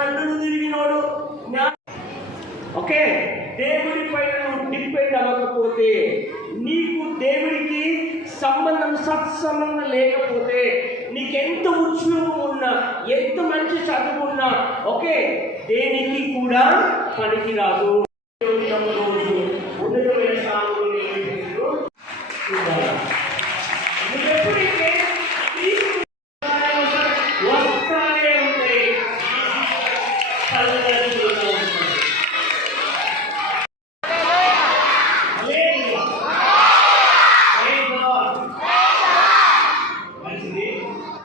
కన్నులు తిరిగినోడు ఓకే. దేవుడి పైన నువ్వు డిపెండ్ అవ్వకపోతే, నీకు దేవుడికి సత్సంబంధం లేకపోతే, నీకెంత ఉద్యోగం ఉన్నా, ఎంత మంచి చదువు ఉన్నా ఓకే, దేనికి కూడా పనికిరాదు. ఉన్నతమైన స్థానంలో ఎప్పుడైతే వస్తానే ఉంటాయి